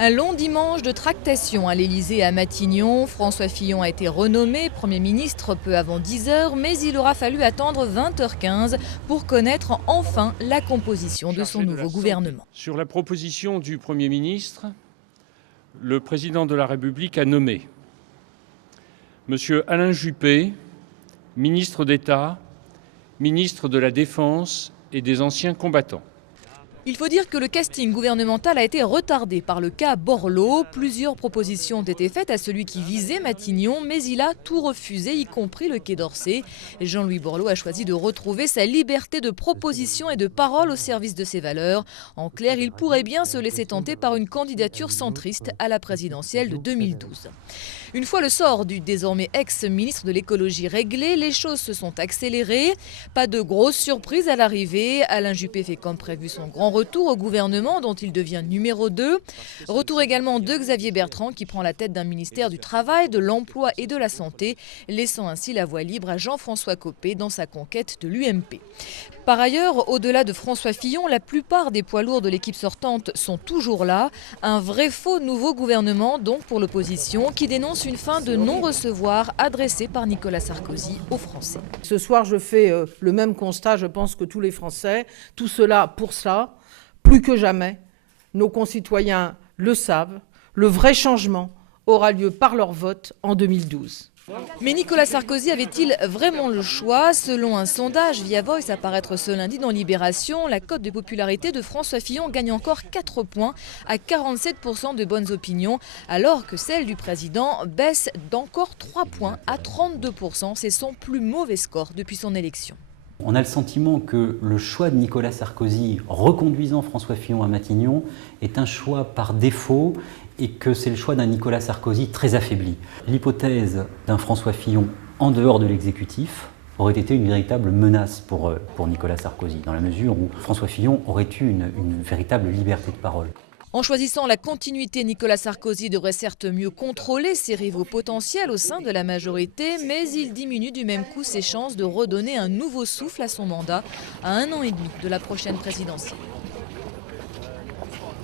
Un long dimanche de tractation à l'Élysée et à Matignon. François Fillon a été renommé Premier ministre peu avant 10 h, mais il aura fallu attendre 20 h 15 pour connaître enfin la composition de son nouveau gouvernement. Sur la proposition du Premier ministre, le Président de la République a nommé M. Alain Juppé, ministre d'État, ministre de la Défense et des Anciens combattants. Il faut dire que le casting gouvernemental a été retardé par le cas Borloo. Plusieurs propositions ont été faites à celui qui visait Matignon, mais il a tout refusé, y compris le Quai d'Orsay. Jean-Louis Borloo a choisi de retrouver sa liberté de proposition et de parole au service de ses valeurs. En clair, il pourrait bien se laisser tenter par une candidature centriste à la présidentielle de 2012. Une fois le sort du désormais ex-ministre de l'écologie réglé, les choses se sont accélérées. Pas de grosse surprise à l'arrivée. Alain Juppé fait comme prévu son grand retour au gouvernement dont il devient numéro 2. Retour également de Xavier Bertrand qui prend la tête d'un ministère du Travail, de l'Emploi et de la Santé, laissant ainsi la voie libre à Jean-François Copé dans sa conquête de l'UMP. Par ailleurs, au-delà de François Fillon, la plupart des poids lourds de l'équipe sortante sont toujours là. Un vrai faux nouveau gouvernement donc pour l'opposition qui dénonce une fin de non-recevoir adressée par Nicolas Sarkozy aux Français. Ce soir, je fais le même constat, je pense que tous les Français, tout cela pour cela, plus que jamais, nos concitoyens le savent, le vrai changement aura lieu par leur vote en 2012. Mais Nicolas Sarkozy avait-il vraiment le choix? Selon un sondage via Voice à paraître ce lundi dans Libération, la cote de popularité de François Fillon gagne encore 4 points à 47% de bonnes opinions, alors que celle du président baisse d'encore 3 points à 32%. C'est son plus mauvais score depuis son élection. On a le sentiment que le choix de Nicolas Sarkozy reconduisant François Fillon à Matignon est un choix par défaut et que c'est le choix d'un Nicolas Sarkozy très affaibli. L'hypothèse d'un François Fillon en dehors de l'exécutif aurait été une véritable menace pour Nicolas Sarkozy, dans la mesure où François Fillon aurait eu une véritable liberté de parole. En choisissant la continuité, Nicolas Sarkozy devrait certes mieux contrôler ses rivaux potentiels au sein de la majorité, mais il diminue du même coup ses chances de redonner un nouveau souffle à son mandat à 1 an et demi de la prochaine présidentielle.